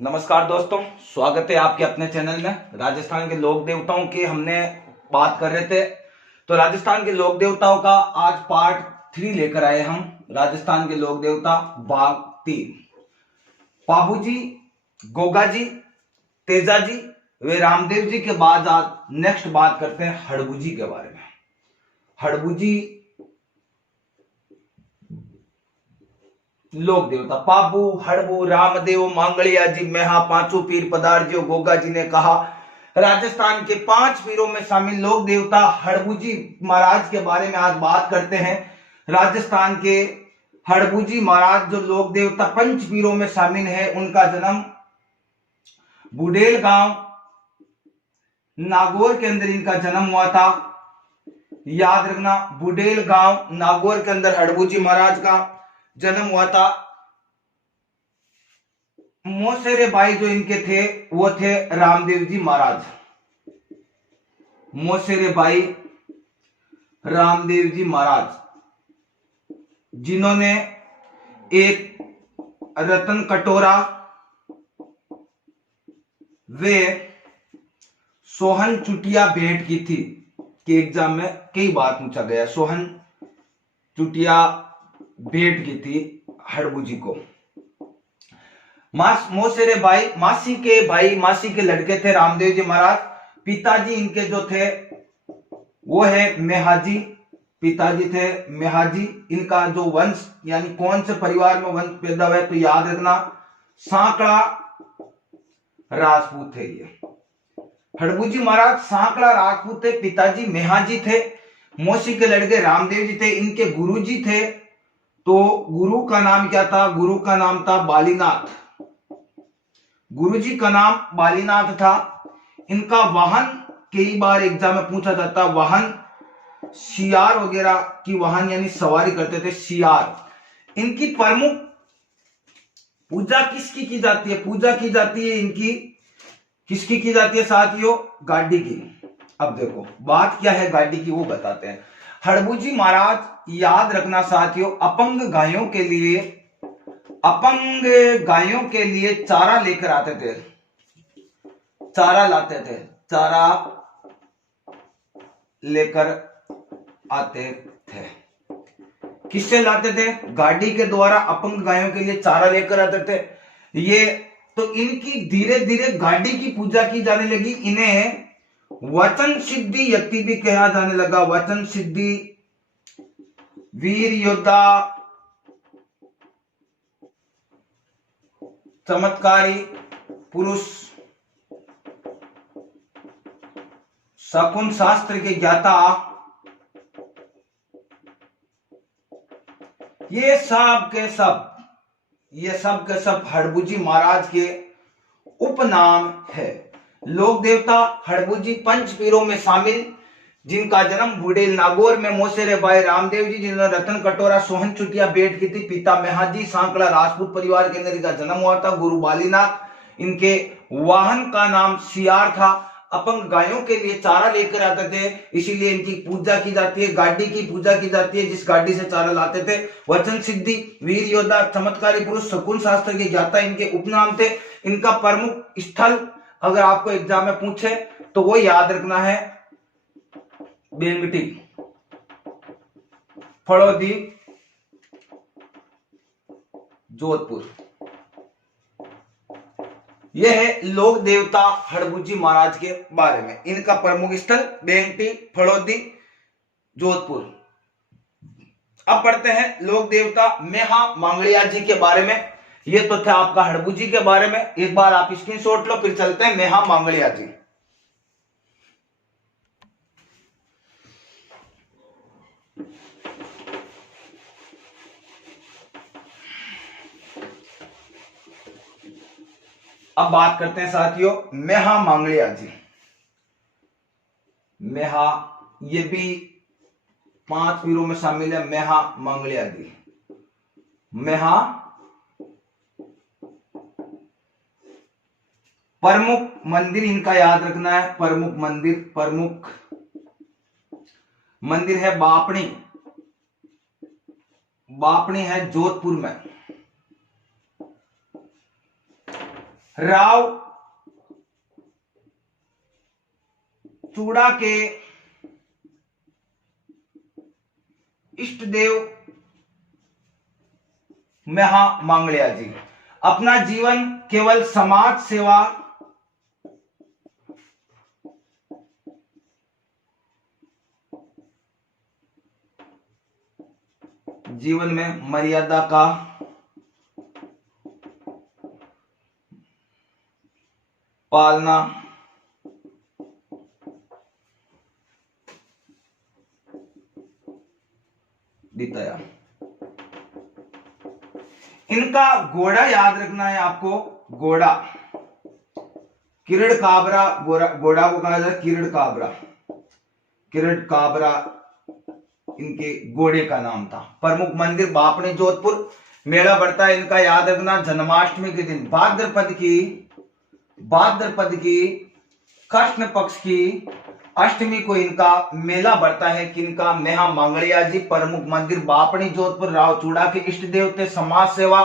नमस्कार दोस्तों, स्वागत है आपके अपने चैनल में। राजस्थान के लोक देवताओं की हमने बात कर रहे थे, तो राजस्थान के लोक देवताओं का आज पार्ट 3 लेकर आए हम। राजस्थान के लोक देवता भाग 3। पाबूजी, गोगाजी, तेजाजी वे रामदेव जी के बाद आज नेक्स्ट बात करते हैं हड़बूजी के बारे में। हड़बूजी लोक देवता पाबू, हड़बू, रामदेव, मांगलिया जी, मेहा, पांचों पीर पधार जी। गोगा जी ने कहा राजस्थान के 5 पीरों में शामिल लोक देवता हड़बू जी महाराज के बारे में आज बात करते हैं। राजस्थान के हड़बू जी महाराज जो लोक देवता 5 पीरों में शामिल है, उनका जन्म बुडेल गांव नागौर के अंदर इनका जन्म हुआ था। याद रखना, बुडेल गांव नागौर के अंदर हड़बू जी महाराज का जन्म हुआ था। मोसेरे भाई जो इनके थे वो थे रामदेव जी महाराज। मोसेरे भाई रामदेव जी महाराज, जिन्होंने एक रतन कटोरा वे सोहन चुटिया भेंट की थी कि एग्जाम में कई बार पूछा गया। सोहन चुटिया भेंट की थी हड़बू जी को। मोसेरे भाई मासी के लड़के थे रामदेव जी महाराज। पिताजी इनके जो थे वो है मेहाजी। पिताजी थे मेहाजी। इनका जो वंश यानी कौन से परिवार में वंश पैदा हुआ तो याद रखना, सांकड़ा राजपूत थे। ये हड़बू जी महाराज सांकड़ा राजपूत थे। पिताजी मेहाजी थे। मौसी के लड़के रामदेव जी थे। इनके गुरु जी थे, तो गुरु का नाम क्या था? गुरु का नाम था बालीनाथ। गुरु जी का नाम बालीनाथ था। इनका वाहन कई बार एग्जाम में पूछा जाता, वाहन शियार वगैरह की वाहन यानी सवारी करते थे, शियार। इनकी प्रमुख पूजा किसकी की जाती है? पूजा की जाती है इनकी किसकी की जाती है साथियों? गाड़ी की। अब देखो बात क्या है गाड़ी की, वो बताते हैं। हड़बू जी महाराज याद रखना साथियों, अपंग गायों के लिए चारा लेकर आते थे। चारा लाते थे, चारा लेकर आते थे। किससे लाते थे? गाड़ी के द्वारा अपंग गायों के लिए चारा लेकर आते थे। ये तो इनकी धीरे धीरे गाड़ी की पूजा की जाने लगी। इन्हें वचन सिद्धि यति भी कहा जाने लगा। वचन सिद्धि, वीर योद्धा, चमत्कारी पुरुष, शकुन शास्त्र के ज्ञाता, ये सब के सब हड़बू जी महाराज के उपनाम है। लोक देवता हड़बू जी 5 पीरों में शामिल, जिनका जन्म बुडेल नागौर में मोसेरे भाई रामदेव जी, जिन्होंने रतन कटोरा सोहन चुटिया भेंट की थी। पिता मेहाजी सांकड़ा राजपूत परिवार के अंदर इनका जन्म हुआ था। गुरु बालीनाथ। इनके वाहन का नाम सियार था। अपंग गायों के लिए चारा लेकर आते थे, इसीलिए इनकी पूजा की जाती है। गाड़ी की पूजा की जाती है जिस गाड़ी से चारा लाते थे। वचन सिद्धि, वीर योद्धा, चमत्कारी पुरुष, शकुन शास्त्र के ज्ञाता इनके उपनाम थे। इनका प्रमुख स्थल अगर आपको एग्जाम में पूछे तो वो याद रखना है बेंगटी, फड़ौदी, जोधपुर। यह है लोक देवता हड़बू जी महाराज के बारे में। इनका प्रमुख स्थल बेंगटी, फड़ौदी, जोधपुर। अब पढ़ते हैं लोक देवता मेहा मांगलिया जी के बारे में। ये तो था आपका हड़बू जी के बारे में। एक बार आप स्क्रीनशॉट लो, फिर चलते हैं मेहा मांगलिया जी। अब बात करते हैं साथियों मेहा मांगलिया जी। मेहा ये भी 5 पीरों में शामिल है। मेहा मांगलिया जी। मेहा प्रमुख मंदिर इनका याद रखना है। प्रमुख मंदिर है बापणी। बापणी है जोधपुर में। राव चूड़ा के इष्ट देव मेहा मांगलिया जी। अपना जीवन केवल समाज सेवा जीवन में मर्यादा का पालना दिताया। इनका घोड़ा याद रखना है आपको, घोड़ा किरण काबरा, घोड़ा को कहा जाता है किरण काबरा। किरण काबरा इनके घोड़े का नाम था। प्रमुख मंदिर बापने जोधपुर। मेला बढ़ता है इनका याद रखना जन्माष्टमी के दिन, भाद्रपद की कृष्ण पक्ष की अष्टमी को इनका मेला बढ़ता है। किनका? मेहा मांगलिया जी। प्रमुख मंदिर बापनी जोधपुर। राव चूड़ा के इष्ट देवते, समाज सेवा,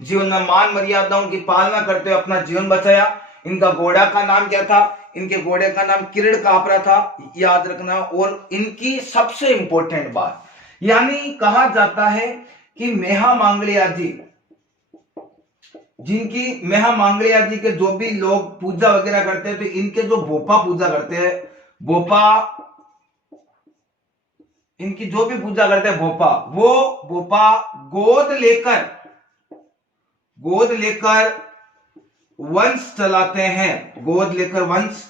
जीवन में मान मर्यादाओं की पालना करते हुए अपना जीवन बचाया। इनका घोड़ा का नाम क्या था? इनके घोड़े का नाम किरण काबरा था, याद रखना। और इनकी सबसे इंपॉर्टेंट बात, यानी कहा जाता है कि मेहा मांगलिया जी, जिनकी मेहा मांगलिया जी के जो भी लोग पूजा वगैरह करते हैं, तो इनके जो भोपा पूजा करते हैं, भोपा, इनकी जो भी पूजा करते हैं भोपा, वो भोपा गोद लेकर वंश चलाते हैं। गोद लेकर वंश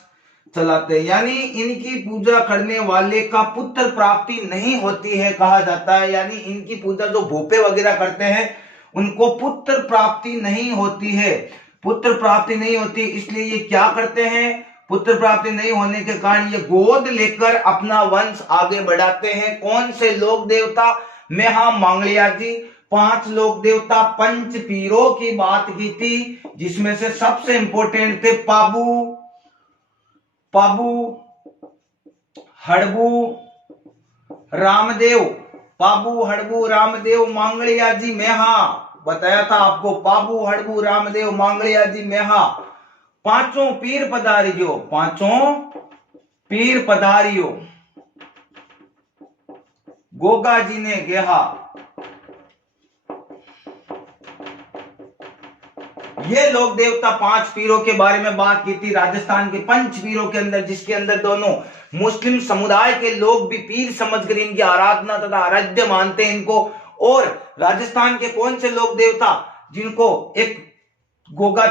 चलाते हैं, यानी इनकी पूजा करने वाले का पुत्र प्राप्ति नहीं होती है, कहा जाता है। यानी इनकी पूजा जो भोपे वगैरह करते हैं उनको पुत्र प्राप्ति नहीं होती है। पुत्र प्राप्ति नहीं होती, इसलिए ये क्या करते हैं? पुत्र प्राप्ति नहीं होने के कारण ये गोद लेकर अपना वंश आगे बढ़ाते हैं। कौन से लोक देवता? मेहा मांगलिया जी। 5 लोक देवता, पंच पीरों की बात की थी, जिसमें से सबसे इंपॉर्टेंट थे पाबू, हड़बू, रामदेव। पाबू, हड़बू, रामदेव, मांगलिया जी, मेहा। बताया था आपको, पाबू, हड़बू, रामदेव, मांगलिया जी, मेहा। 5 पीर पधारियो, 5 पीर पधारियो गोगा जी ने गेहा। ये लोक देवता 5 पीरों के बारे में बात की थी। राजस्थान के पंच पीरों के अंदर, जिसके अंदर दोनों मुस्लिम समुदाय के लोग भी पीर समझकर इनकी आराधना तथा आराध्य मानते हैं इनको। और राजस्थान के कौन से लोक देवता, जिनको एक गोगा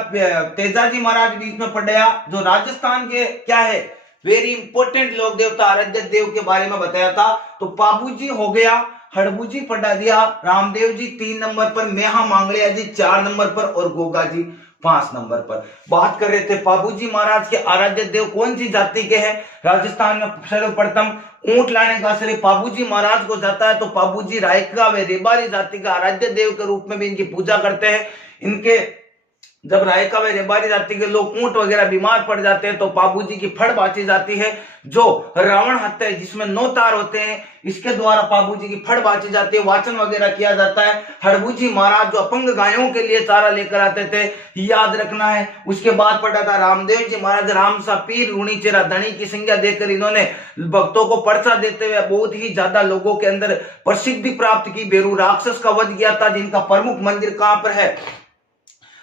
तेजाजी महाराज बीच में पढ़ाया, जो राजस्थान के क्या है वेरी इंपॉर्टेंट लोक देवता आराध्य देव के बारे में बताया था। तो पाबू जी हो गया, हड़बू जी पढ़ा दिया, रामदेव जी 3 नंबर पर, मेहा मांगलिया जी 4 नंबर पर और गोगा जी 5 नंबर पर। बात कर रहे थे पाबू जी महाराज के आराध्य देव कौन सी जाति के हैं? राजस्थान में सर्वप्रथम ऊंट लाने का श्रेय पाबू जी महाराज को जाता है। तो पाबू जी रायका व रेबारी जाति का आराध्य देव के रूप में भी इनकी पूजा करते हैं। इनके जब रायका व रेबारी जाति के लोग ऊंट वगैरह बीमार पड़ जाते हैं तो पाबू जी की फड़ बांची जाती है, जो रावण हत्या है, जिसमें 9 तार होते हैं, इसके द्वारा पाबू जी की फड़ बांची जाती है, वाचन वगैरह किया जाता है। हड़बू जी महाराज जो अपंग गायों के लिए चारा लेकर आते थे, याद रखना है। उसके बाद पढ़ा था रामदेव जी महाराज, राम सा पीर रूणी चेरा धनी की संज्ञा देकर इन्होंने भक्तों को पर्चा देते हुए बहुत ही ज्यादा लोगों के अंदर प्रसिद्धि प्राप्त की। बेरू राक्षस का वध किया था, जिनका प्रमुख मंदिर कहां पर है?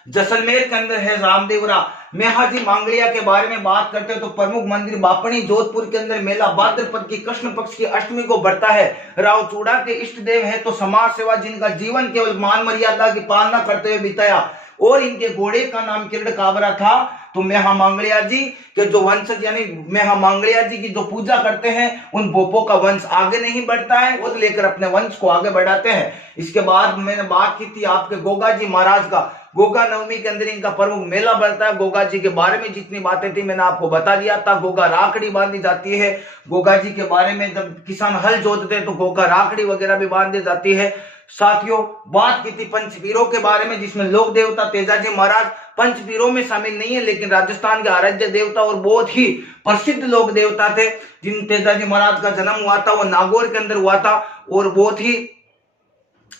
जैसलमेर के अंदर है रामदेवरा। मेहा जी मांगलिया के बारे में बात करते हैं तो प्रमुख मंदिर बापनी जोधपुर के अंदर मेला भाद्रपद की कृष्ण पक्ष की अष्टमी को बढ़ता है। राव चूड़ा के इष्ट देव है तो समाज सेवा, जिनका जीवन केवल मान मर्यादा की पालना करते हुए बिताया। और इनके घोड़े का नाम किरण काबरा था। तो मेहा मांगलिया जी के जो वंशज, यानी मेहा मांगलिया जी की जो पूजा करते हैं, उन भोपों का वंश आगे नहीं बढ़ता है, वो लेकर अपने वंश को आगे बढ़ाते हैं। इसके बाद मैंने बात की थी आपके गोगा जी महाराज का। गोगा नवमी के अंदर इनका प्रमुख मेला बढ़ता है। गोगा जी के बारे में जितनी बातें थी मैंने आपको बता दिया था। गोगा राखड़ी बांधी जाती है। गोगा जी के बारे में जब किसान हल जोतते हैं तो गोगा राखड़ी वगैरह भी बांधी जाती है। साथियों, बात की थी पंचपीरों के बारे में, जिसमें लोक देवता तेजाजी महाराज पंचपीरों में शामिल नहीं है, लेकिन राजस्थान के आराध्य देवता और बहुत ही प्रसिद्ध लोक देवता थे। जिन तेजाजी महाराज का जन्म हुआ था वो नागौर के अंदर हुआ था और बहुत ही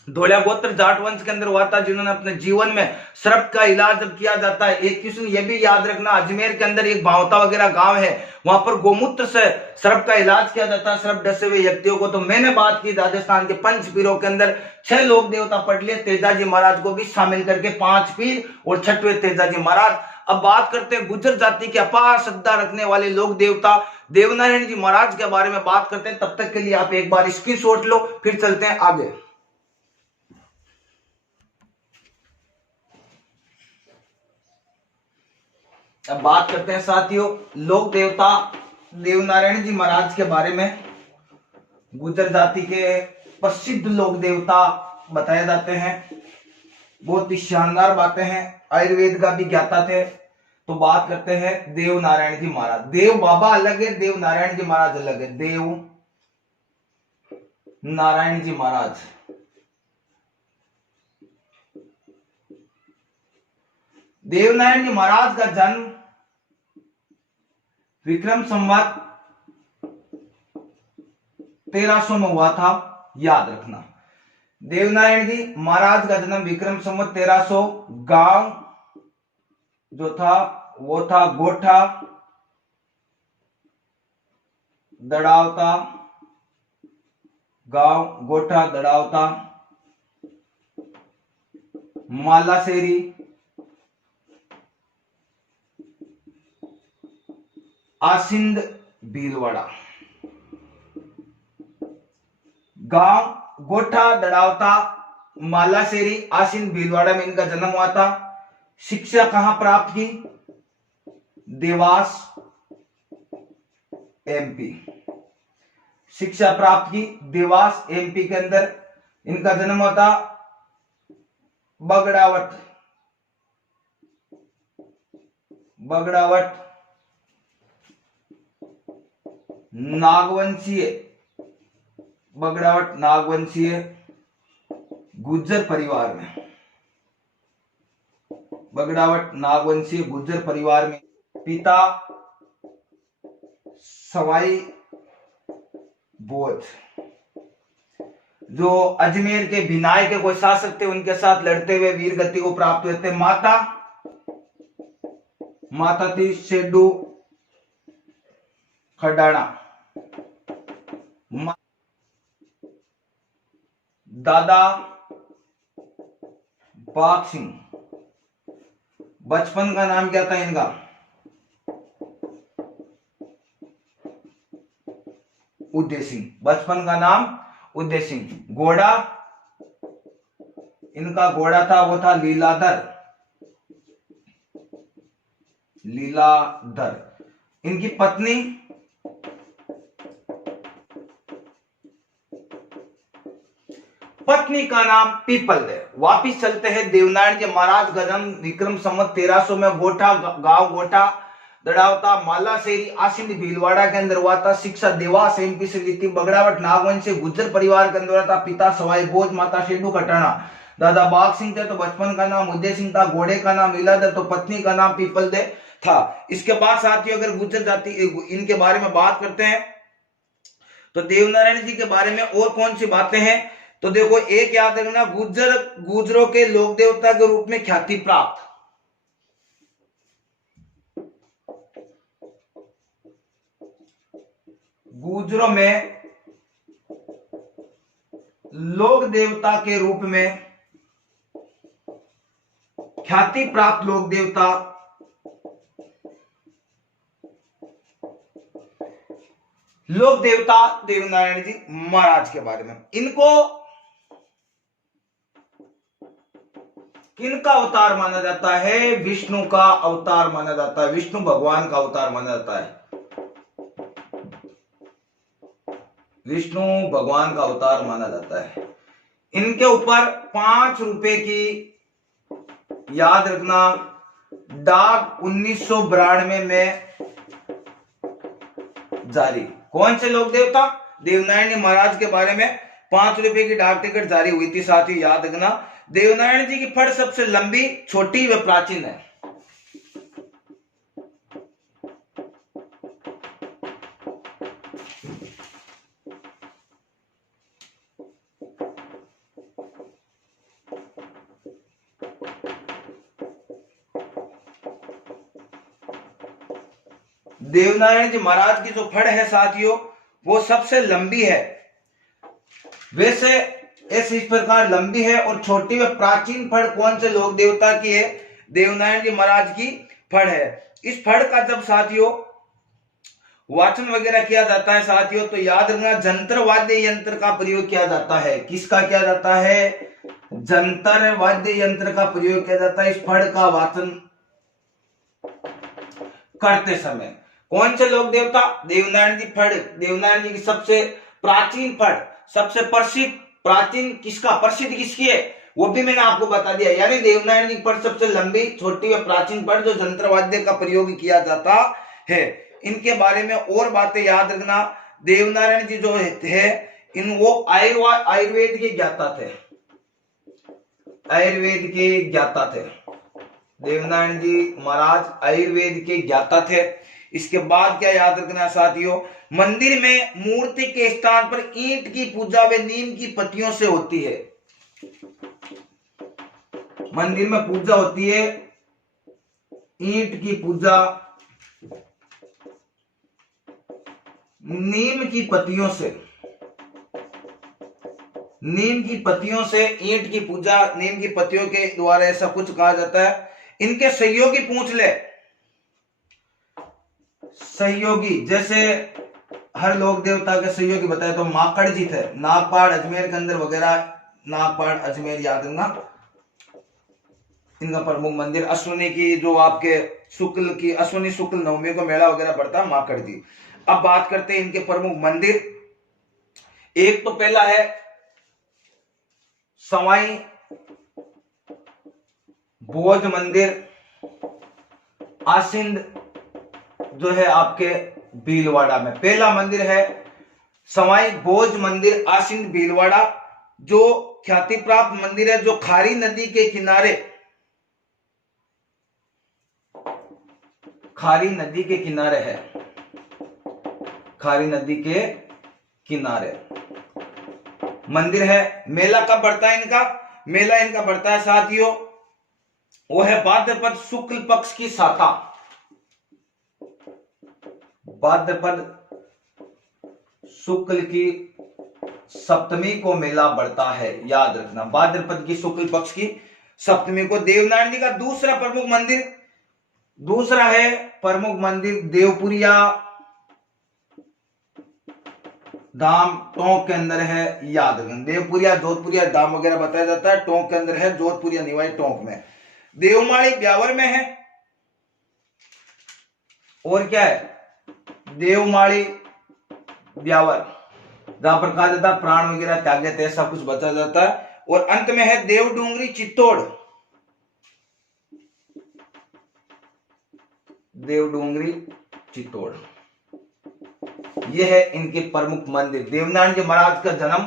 धोलिया गोत्र जाट वंश के अंदर हुआ था, जिन्होंने अपने जीवन में सर्प का इलाज जब किया जाता है। एक किस्म ये भी याद रखना, अजमेर के अंदर एक भावता वगैरह गांव है, वहां पर गोमूत्र से सर्प का इलाज किया जाता है, सर्प डसे हुए व्यक्तियों को। तो मैंने बात की राजस्थान के पंच पीरों के अंदर 6 लोक देवता पढ़ लिए, तेजाजी महाराज को भी शामिल करके 5 पीर और 6वें तेजाजी महाराज। अब बात करते हैं गुर्जर जाति के अपार श्रद्धा रखने वाले लोक देवता देवनारायण जी महाराज के बारे में बात करते हैं। तब तक के लिए आप एक बार स्क्रीनशॉट लो, फिर चलते हैं आगे। अब बात करते हैं साथियों लोक देवता देवनारायण जी महाराज के बारे में। गुर्जर जाति के प्रसिद्ध लोक देवता बताए जाते हैं, बहुत ही शानदार बातें हैं, आयुर्वेद का भी ज्ञाता थे। तो बात करते हैं देव नारायण जी महाराज। देव बाबा अलग है, देव नारायण जी महाराज अलग है। देव नारायण जी महाराज, देवनारायण जी महाराज का जन्म विक्रम संवत 1300 में हुआ था, याद रखना। देवनारायण जी महाराज का जन्म विक्रम संवत 1300, गांव जो था वो था गोठा दड़ावता, गांव गोठा दड़ावता, मालासेरी, आसिंद भीलवाड़ा। गांव गोठा दड़ावता, मालासेरी, आसिंद भीलवाड़ा में इनका जन्म हुआ था। शिक्षा कहां प्राप्त की? देवास एमपी। शिक्षा प्राप्त की देवास एमपी के अंदर। इनका जन्म हुआ था बगड़ावट, बगड़ावट नागवंशीय, बगड़ावट नागवंशीय गुर्जर परिवार में, बगड़ावट नागवंशीय गुर्जर परिवार में। पिता सवाई बोध, जो अजमेर के भिनाय के कोई शासक थे, उनके साथ लड़ते हुए वीर गति को प्राप्त हुए थे। माता थी शेडू खडाना। दादा बाग सिंह। बचपन का नाम क्या था इनका? उदय सिंह। बचपन का नाम उदय सिंह। घोड़ा, इनका घोड़ा था वो था लीलाधर, लीलाधर। इनकी पत्नी का नाम पीपल है। वापिस चलते हैं। देवनारायण जी महाराज का जन्म विक्रम संवत 1300 में गोठा, गांव गोठा दड़ावता, मालासेरी, आसिंद भीलवाड़ा के अंदर हुआ था। शिक्षा देवास एमपी से ली थी। बगड़ावट नागवंश से गुर्जर परिवार के अंदर हुआ था। पिता सवाई बोझ, माता शेडू कटाना। दादा बाग सिंह थे तो बचपन का नाम उदय सिंह था। घोड़े का नाम लीलाधर, तो पत्नी का नाम पीपल दे था। इसके बाद साथियों अगर गुर्जर जाति इनके बारे में बात करते हैं तो देवनारायण जी के बारे में और कौन सी बातें हैं? तो देखो, एक याद रखना, गुर्जरों के लोक देवता के रूप में ख्याति प्राप्त। गुर्जरों में लोक देवता के रूप में ख्याति प्राप्त लोक देवता देवनारायण जी महाराज के बारे में। इनको किनका अवतार माना जाता है? विष्णु का अवतार माना जाता है। विष्णु भगवान का अवतार माना जाता है। विष्णु भगवान का अवतार माना जाता है। इनके ऊपर 5 रुपए की, याद रखना, डाक 1992 में जारी। कौन से लोक देवता? देवनारायण जी महाराज के बारे में 5 रुपए की डाक टिकट जारी हुई थी। साथ ही याद रखना, देवनारायण जी की फट सबसे लंबी, छोटी व प्राचीन है। देवनारायण जी महाराज की जो फड़ है साथियों वो सबसे लंबी है। वैसे इस प्रकार लंबी है और छोटी व प्राचीन फड़ कौन से लोक देवता की है? देवनारायण जी महाराज की फड़ है। इस फड़ का जब साथियों वाचन वगैरह किया जाता है साथियों तो याद रखना जंतर वाद्य यंत्र का प्रयोग किया जाता है। किसका किया जाता है? जंतर वाद्य यंत्र का प्रयोग किया जाता है इस फड़ का वाचन करते समय। कौन से लोक देवता? देवनारायण जी फड़, देवनारायण जी की सबसे प्राचीन फड़, सबसे प्रसिद्ध प्राचीन किसका, प्रसिद्ध किसकी है वो भी मैंने आपको बता दिया। यानी देवनारायण जी की फड़ सबसे लंबी, छोटी व प्राचीन फड़ जो जंत्र वाद्य का प्रयोग किया जाता है। इनके बारे में और बातें याद रखना। देवनारायण जी जो है इन वो आयुर्वेद के ज्ञाता थे, आयुर्वेद के ज्ञाता थे। देवनारायण जी महाराज आयुर्वेद के ज्ञाता थे। इसके बाद क्या याद रखना साथियों, मंदिर में मूर्ति के स्थान पर ईंट की पूजा व नीम की पत्तियों से होती है। मंदिर में पूजा होती है ईंट की पूजा नीम की पत्तियों से, नीम की पत्तियों से ईंट की पूजा नीम की पत्तियों के द्वारा ऐसा कुछ कहा जाता है। इनके सहयोगी पूछ ले, सहयोगी जैसे हर लोक देवता के सहयोगी बताए तो माकड़ जी थे, नागपाड़ अजमेर के अंदर वगैरह, नागपाड़ अजमेर याद रखना इनका प्रमुख मंदिर। अश्विनी की जो आपके शुक्ल की अश्विनी शुक्ल नवमी को मेला वगैरह पड़ता है माकड़ जी। अब बात करते हैं इनके प्रमुख मंदिर। एक तो पहला है सवाई भोज मंदिर आसिंद जो है आपके भीलवाड़ा में। पहला मंदिर है सवाई भोज मंदिर आसिंद भीलवाड़ा जो ख्याति प्राप्त मंदिर है, जो खारी नदी के किनारे, खारी नदी के किनारे है, खारी नदी के किनारे मंदिर है। मेला कब बढ़ता है इनका? मेला इनका बढ़ता है साथियों वो है भाद्रपद शुक्ल पक्ष की शाखा, भाद्रपद शुक्ल की सप्तमी को मेला बढ़ता है, याद रखना भाद्रपद की शुक्ल पक्ष की सप्तमी को। देवनारायण जी का दूसरा प्रमुख मंदिर, दूसरा है प्रमुख मंदिर देवपुरिया धाम, टोंक के अंदर है, याद रखना देवपुरिया जोधपुरिया धाम वगैरह बताया जाता है, टोंक के अंदर है, जोधपुरिया निवाई टोंक में। देवमाली ब्यावर में है और क्या है देवमाली ब्यावर जहां पर कहा जाता है प्राण वगैरह त्यागे थे सब कुछ बचा जाता है। और अंत में है देवडूंगरी चित्तौड़, देवडूंगरी चित्तौड़, यह है इनके प्रमुख मंदिर। देवनारायण जी महाराज का जन्म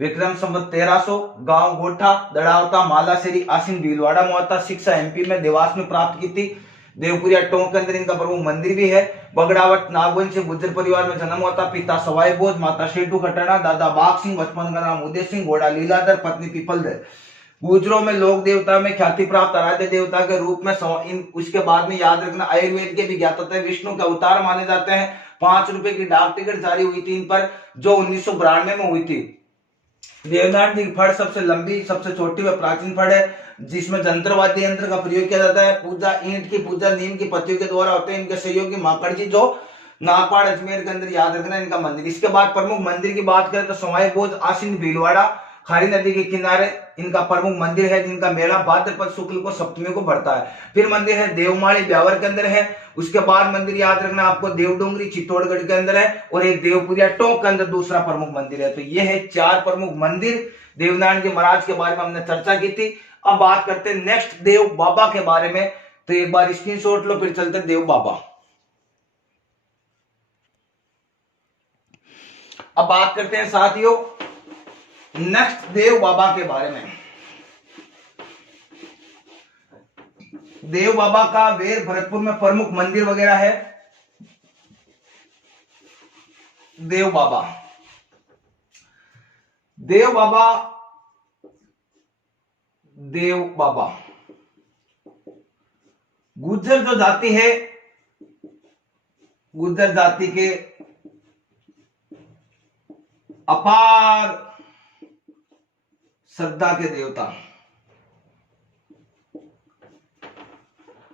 विक्रम संवत 1300 गांव गोठा दड़ावता मालासेरी आसिन भीलवाड़ा मोहता शिक्षा एमपी में देवास में प्राप्त की थी। देवपुरिया टोंक के अंदर इनका प्रमुख मंदिर भी है। बगड़ावट नागवंश गुर्जर परिवार में जन्म हुआ था। पिता सवाई भोज, माता शेटू खटना, दादा बाग सिंह, बचपन का नाम उदय सिंह, घोड़ा लीलाधर, पत्नी पीपलधर। गुजरों में लोक देवता में ख्याति प्राप्त आराध्य देवता के रूप में उसके बाद में याद रखना आयुर्वेद के भी ज्ञाता थे, विष्णु के अवतार माने जाते हैं। 5 रुपए की डाक टिकट जारी हुई थी इन पर जो 1992 में हुई थी। देवनारायण जी की फड़ सबसे लंबी, सबसे छोटी व प्राचीन फड़ है जिसमें जंत्र वाद्य यंत्र का प्रयोग किया जाता है। पूजा ईंट की पूजा नीम की पत्तियों के द्वारा होते हैं। इनके सहयोगी माकड़ जी जो नागपाड़ अजमेर के अंदर, याद रखना इनका मंदिर। इसके बाद प्रमुख मंदिर की बात करें तो सवाई भोज आसिन भीलवाड़ा खारी नदी के किनारे इनका प्रमुख मंदिर है जिनका मेला भाद्रपद शुक्ल को सप्तमी को बढ़ता है। फिर मंदिर है देवमाली ब्यावर के अंदर है। उसके बाद मंदिर याद रखना आपको देवडूंगरी चित्तौड़गढ़ के अंदर है और एक देवपुरिया टोंक के अंदर दूसरा प्रमुख मंदिर है। तो ये है 4 प्रमुख मंदिर देवनारायण जी महाराज के बारे में हमने चर्चा की थी। अब बात करते हैं नेक्स्ट देव बाबा के बारे में। तो एक बार स्क्रीनशॉट लो फिर चलते देव बाबा। अब बात करते हैं साथियों नेक्स्ट देव बाबा के बारे में। देव बाबा का वेर भरतपुर में प्रमुख मंदिर वगैरह है। देव बाबा, देव बाबा, देव बाबा गुर्जर जो जाति है गुर्जर जाति के अपार श्रद्धा के देवता,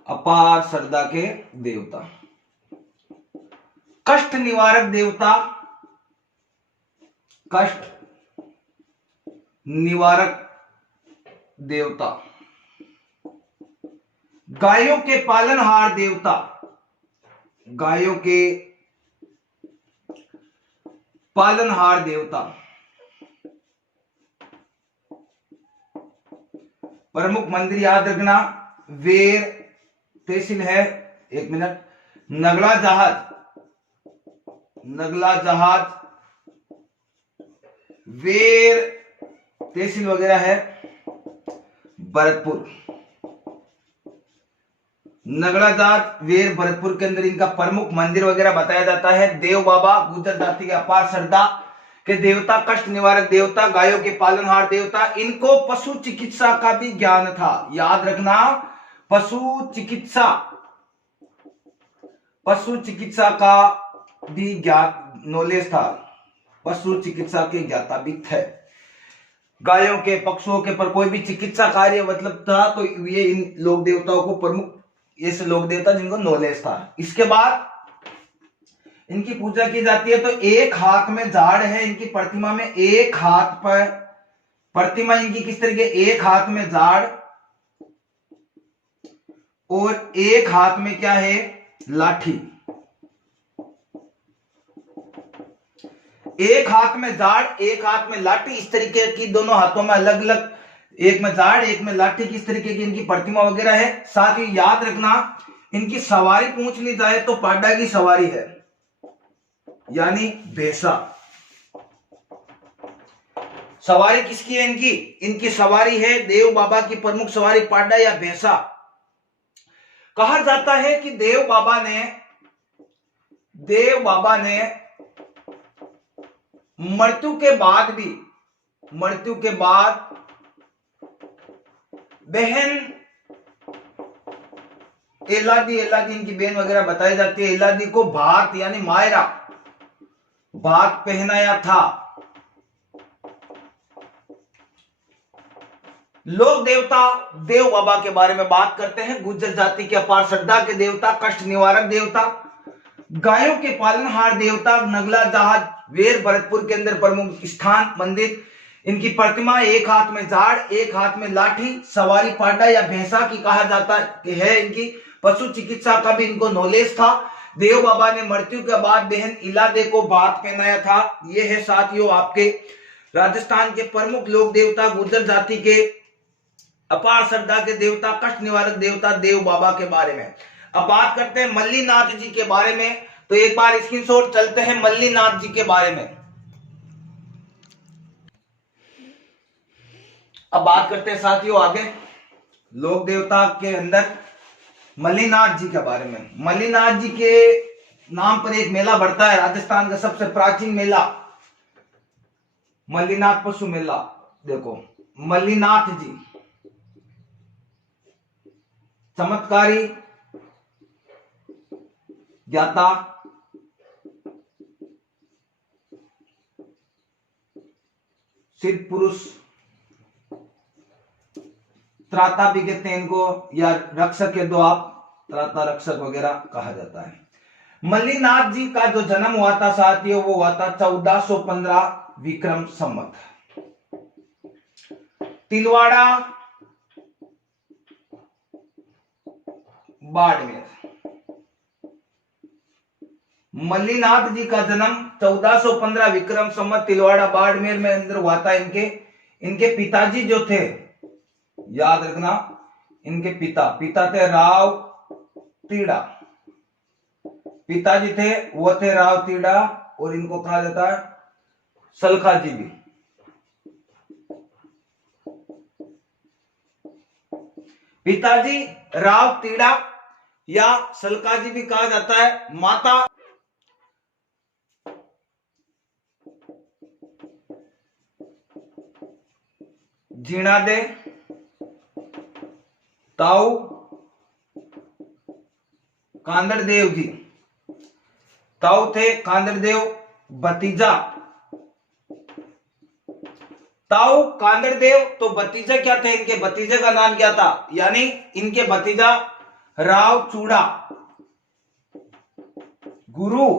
अपार श्रद्धा के देवता, कष्ट निवारक देवता, कष्ट निवारक देवता, गायों के पालनहार देवता, गायों के पालनहार देवता, प्रमुख मंदिर याद रखना वेर तहसील है, 1 मिनट, नगला जहाज, नगला जहाज वेर तहसील वगैरह है भरतपुर, नगला जहाज वेर भरतपुर के अंदर इनका प्रमुख मंदिर वगैरह बताया जाता है। देव बाबा गुर्जर जाति के अपार श्रद्धा के देवता, कष्ट निवारक देवता, गायों के पालनहार देवता, इनको पशु चिकित्सा का भी ज्ञान था, याद रखना, पशु चिकित्सा, पशु चिकित्सा का भी ज्ञान नॉलेज था, पशु चिकित्सा के ज्ञाता भी थे। गायों के पक्षुओं के पर कोई भी चिकित्सा कार्य मतलब था तो ये इन लोक देवताओं को प्रमुख, ये लोक देवता जिनको नॉलेज था। इसके बाद इनकी पूजा की जाती है तो एक हाथ में झाड़ है इनकी प्रतिमा में, एक हाथ पर प्रतिमा इनकी किस तरीके, एक हाथ में झाड़ और एक हाथ में क्या है, लाठी, एक हाथ में झाड़ एक हाथ में लाठी, इस तरीके की दोनों हाथों में अलग अलग, एक में झाड़ एक में लाठी, किस तरीके की इनकी प्रतिमा वगैरह है। साथ ही याद रखना इनकी सवारी पूछ ली जाए तो पाड्डा की सवारी है, यानी भैंसा, सवारी किसकी है इनकी, इनकी सवारी है देव बाबा की प्रमुख सवारी पाड्डा या भैंसा। कहा जाता है कि देव बाबा ने मृत्यु के बाद भी, मृत्यु के बाद बहन एलादी, एलादी इनकी बहन वगैरह बताई जाती है, एलादी को भात यानी मायरा भात पहनाया था। लोक देवता देव बाबा के बारे में बात करते हैं। गुर्जर जाति के अपार श्रद्धा के देवता, कष्ट निवारक देवता, गायों के पालनहार देवता, नगला जहाज वेर भरतपुर के अंदर प्रमुख स्थान मंदिर, इनकी प्रतिमा, एक हाथ में झाड़ एक हाथ में लाठी, सवारी पाड्डा या भैंसा की कहा जाता है इनकी, पशु चिकित्सा का भी इनको नॉलेज था। देव बाबा ने मृत्यु के बाद बहन इलादे को भात पहनाया था। ये है साथियों आपके राजस्थान के प्रमुख लोक देवता, गुर्जर जाति के अपार श्रद्धा के देवता, कष्ट निवारक देवता देव बाबा के बारे में। अब बात करते हैं मल्लीनाथ जी के बारे में, तो एक बार स्क्रीनशॉट चलते हैं मल्लीनाथ जी के बारे में। अब बात करते हैं साथियों आगे लोक देवता के अंदर मल्लीनाथ जी के बारे में। मल्लीनाथ जी के नाम पर एक मेला बढ़ता है, राजस्थान का सबसे प्राचीन मेला मल्लीनाथ पशु मेला। देखो मल्लीनाथ जी चमत्कारी ज्ञाता, सिद्ध पुरुष, त्राता भी कहते हैं इनको, या रक्षक के दो आप, त्राता रक्षक वगैरह कहा जाता है। मल्लीनाथ जी का जो जन्म हुआ था साथियों वो हुआ था 1415 विक्रम संवत, तिलवाड़ा बाड़मेर। मल्लीनाथ जी का जन्म 1415 विक्रम संवत तिलवाड़ा बाड़मेर में अंदर हुआ था। इनके पिताजी जो थे, याद रखना, इनके पिता थे राव तीड़ा, पिताजी थे वो थे राव तीड़ा, और इनको कहा जाता है सलखा जी भी। पिताजी राव तीड़ा या सलका जी भी कहा जाता है। माता जीणा दे, ताऊ कांदड़ देव जी, ताऊ थे कांदड़देव भतीजा, ताऊ कांदड़देव, तो भतीजा क्या थे इनके, भतीजे का नाम क्या था, यानी इनके भतीजा राव चूड़ा। गुरु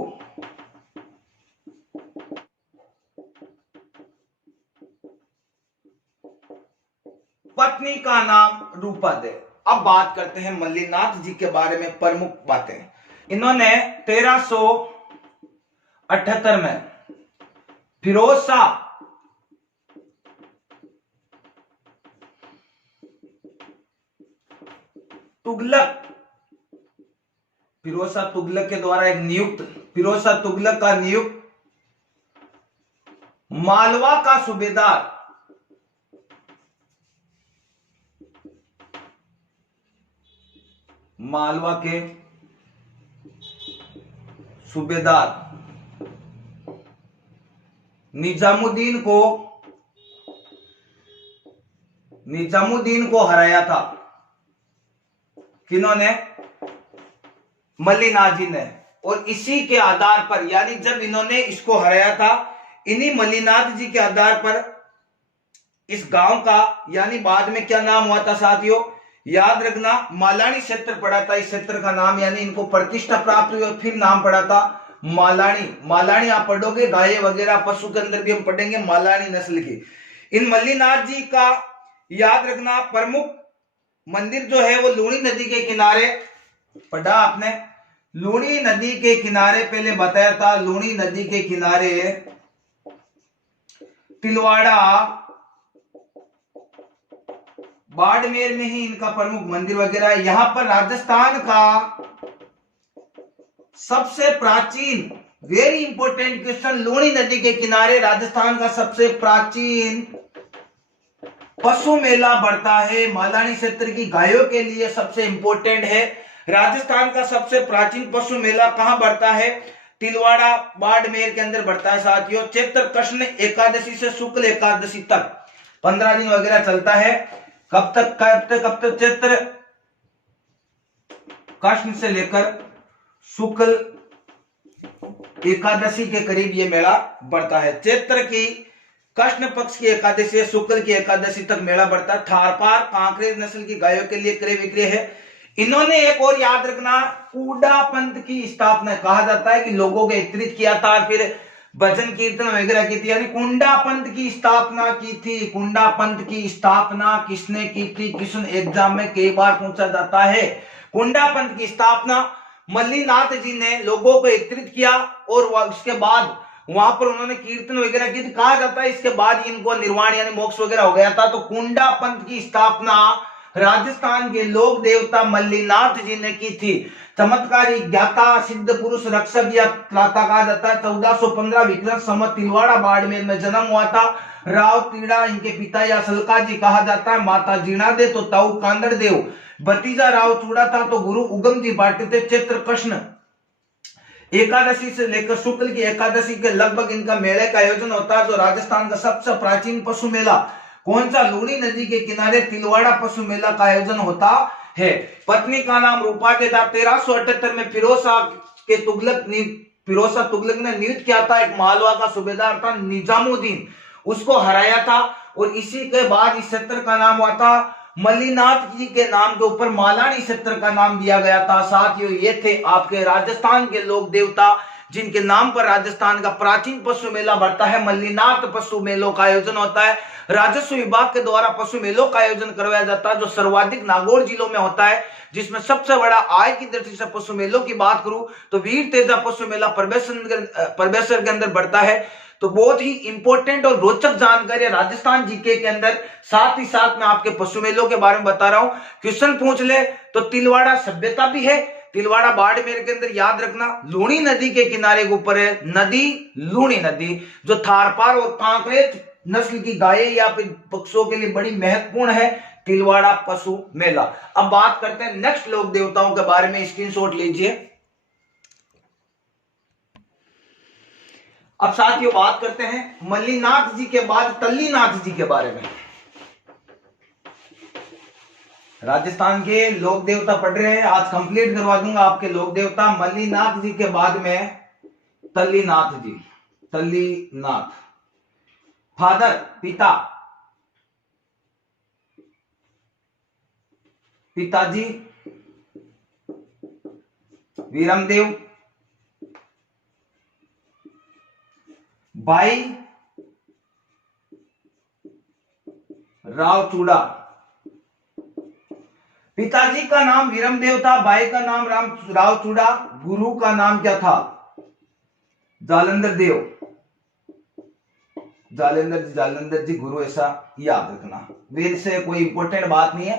पत्नी का नाम रूपादे। अब बात करते हैं मल्लीनाथ जी के बारे में प्रमुख बातें। इन्होंने 1378 में फिरोज शाह तुगलक, फिरोज शाह तुगलक के द्वारा एक नियुक्त, फिरोज शाह तुगलक का नियुक्त मालवा का सूबेदार, मालवा के सूबेदार निजामुद्दीन को हराया था। किन्होंने, मल्लीनाथ जी ने। और इसी के आधार पर, यानी जब इन्होंने इसको हराया था, इन्हीं मल्लीनाथ जी के आधार पर इस गांव का, यानी बाद में क्या नाम हुआ था साथियों, याद रखना, मालानी क्षेत्र पड़ा था। इस क्षेत्र का नाम, यानी इनको प्रतिष्ठा प्राप्त हुई और फिर नाम पड़ा था मालानी। मालानी आप पढ़ोगे, गाय वगैरह पशु के अंदर भी हम पढ़ेंगे मालानी नस्ल की। इन मल्लीनाथ जी का याद रखना प्रमुख मंदिर जो है वो लूणी नदी के किनारे, पढ़ा आपने, लूणी नदी के किनारे, पहले बताया था, लूणी नदी के किनारे तिलवाड़ा बाड़मेर में ही इनका प्रमुख मंदिर वगैरह है। यहां पर राजस्थान का सबसे प्राचीन, वेरी इंपॉर्टेंट क्वेश्चन, लूणी नदी के किनारे राजस्थान का सबसे प्राचीन पशु मेला बढ़ता है। मालानी क्षेत्र की गायों के लिए सबसे इंपॉर्टेंट है। राजस्थान का सबसे प्राचीन पशु मेला कहां बढ़ता है, तिलवाड़ा बाड़मेर के अंदर बढ़ता है साथियों। चैत्र कृष्ण एकादशी से शुक्ल एकादशी तक 15 दिन वगैरह चलता है। कब तक चैत्र कृष्ण से लेकर शुक्ल एकादशी के करीब ये मेला बढ़ता है। चैत्र की कृष्ण पक्ष की एकादशी, शुक्ल की एकादशी तक मेला बढ़ता है। थारपार कांकरेज नस्ल की गायों के लिए क्रय विक्रय है। इन्होंने एक और याद रखना, कूडा पंथ की स्थापना, कहा जाता है कि लोगों को एकत्रित किया था, फिर भजन कीर्तन वगैरह की थी, यानी कुंडा पंथ की स्थापना की थी। कुंडा पंथ की स्थापना किसने की थी, क्वेश्चन एग्जाम में कई बार पूछा जाता है। कुंडा पंथ की स्थापना मल्लीनाथ जी ने लोगों को एकत्रित किया और उसके बाद वहां पर उन्होंने कीर्तन वगैरह की थी। कहा जाता है इसके बाद इनको निर्वाण यानी मोक्ष वगैरह हो गया था। तो कुंडा पंथ की स्थापना राजस्थान के लोक देवता मल्लीनाथ जी ने की थी। चमत्कारी ज्ञाता सिद्ध पुरुष रक्षक या त्राता कहा जाता है। 1415 विक्रम संवत तिलवाड़ा बाड़मेर में जन्म हुआ था। राव तीड़ा इनके पिता या सलका जी कहा जाता है। माता जीणा दे तो ताऊ कांदड़ देव, भतीजा राव चूड़ा था तो गुरु उगम जी भाटी थे। चैत्र कृष्ण एकादशी से लेकर शुक्ल की एकादशी के लगभग इनका मेले का आयोजन होता है। जो राजस्थान का सबसे प्राचीन पशु मेला कौन सा, लूणी नदी के किनारे तिलवाड़ा पशु मेला का आयोजन होता है। पत्नी का नाम रूपादे था। 1378 में फिरोज शाह तुगलक ने नियुक्त किया था। एक मालवा का सूबेदार था निजामुद्दीन, उसको हराया था और इसी के बाद इस क्षेत्र का नाम हुआ था मल्लीनाथ जी के नाम के ऊपर मालानी क्षेत्र का नाम दिया गया था। साथियों ये थे आपके राजस्थान के लोक देवता जिनके नाम पर राजस्थान का प्राचीन पशु मेला बढ़ता है। मल्लीनाथ पशु मेलों का आयोजन होता है। राजस्व विभाग के द्वारा पशु मेलों का आयोजन करवाया जाता है जो सर्वाधिक नागौर जिलों में होता है, जिसमें सबसे बड़ा आय की दृष्टि से पशु मेलों की बात करूं तो वीर तेजा पशु मेला परबेसर के अंदर बढ़ता है। तो बहुत ही इंपॉर्टेंट और रोचक जानकारी है राजस्थान जीके के अंदर। साथ ही साथ मैं आपके पशु मेलों के बारे में बता रहा हूं। क्वेश्चन पूछ ले तो तिलवाड़ा सभ्यता भी है। तिलवाड़ा बाड़मेर के अंदर याद रखना लूणी नदी के किनारे के ऊपर है नदी, लूणी नदी, जो थारपार और कांकरेज नस्ल की गायें या फिर पक्षियों के लिए बड़ी महत्वपूर्ण है। तिलवाड़ा पशु मेला। अब बात करते हैं नेक्स्ट लोक देवताओं के बारे में, स्क्रीनशॉट लीजिए। अब साथियों बात करते हैं मल्लीनाथ जी के बाद तल्लीनाथ जी के बारे में। राजस्थान के लोक देवता पढ़ रहे हैं, आज कंप्लीट करवा दूंगा आपके लोक देवता। मल्लीनाथ जी के बाद में तल्लीनाथ जी, तल्लीनाथ। फादर पिता, पिताजी वीरमदेव। भाई रावचूड़ा। पिताजी का नाम वीरमदेव था, भाई का नाम रावचूड़ा, गुरु का नाम क्या था? जालंधर देव। जालंधर जी गुरु, ऐसा याद रखना। वेद से कोई इंपॉर्टेंट बात नहीं है,